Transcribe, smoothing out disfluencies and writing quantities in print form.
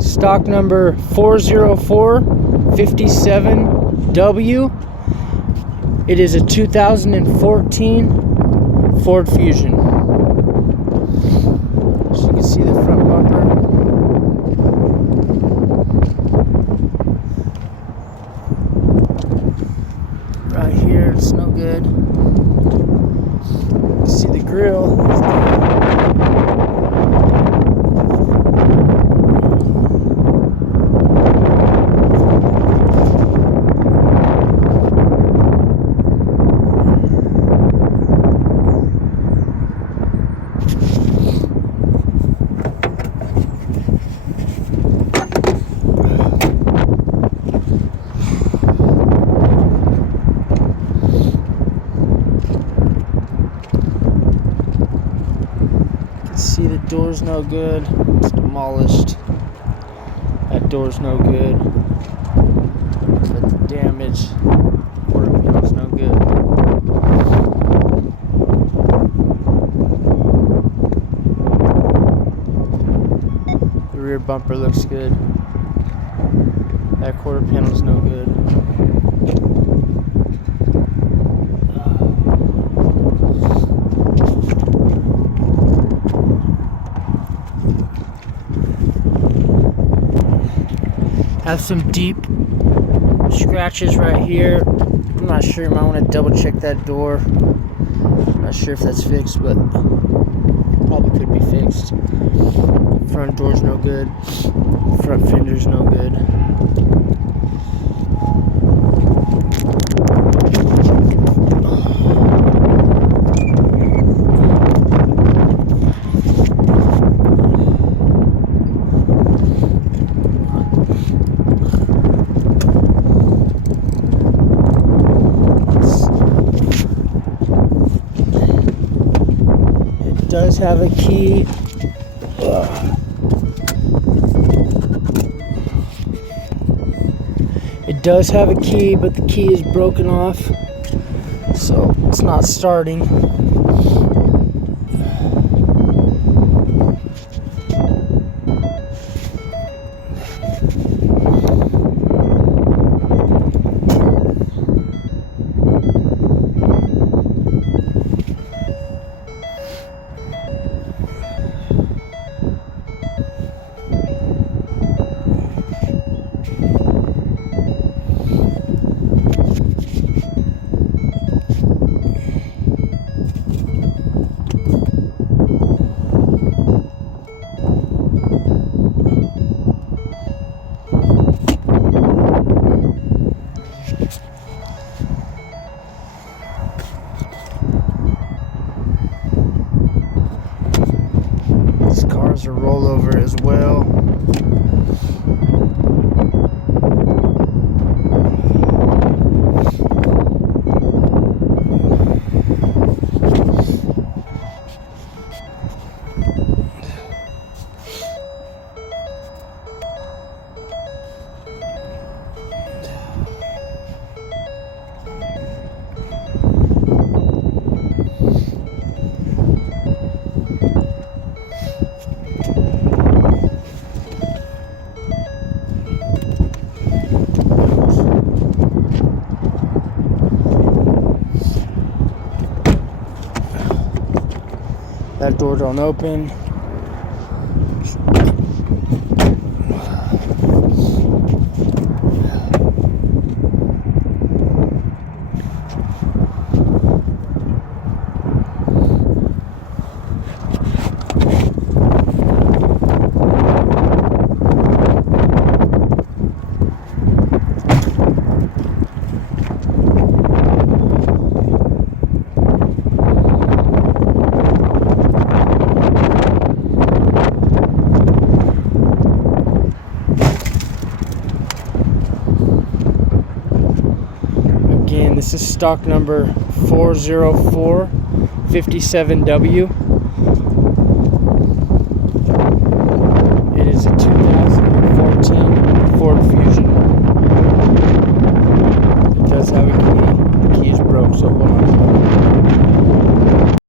Stock number 40457W. It is a 2014 Ford Fusion. So you can see the front bumper. Right here, it's no good. You can see the grill. See, the door's no good. It's demolished. That door's no good. But the damage, quarter panel's no good. The rear bumper looks good. That quarter panel's no good. Have some deep scratches right here. I'm not sure. You might want to double check that door. I'm not sure if that's fixed, but probably could be fixed. Front door's no good. Front fender's no good. Does have a key. It does have a key, but the key is broken off, so it's not starting. This car's a rollover as well. That door don't open. Again, this is stock number 40457W.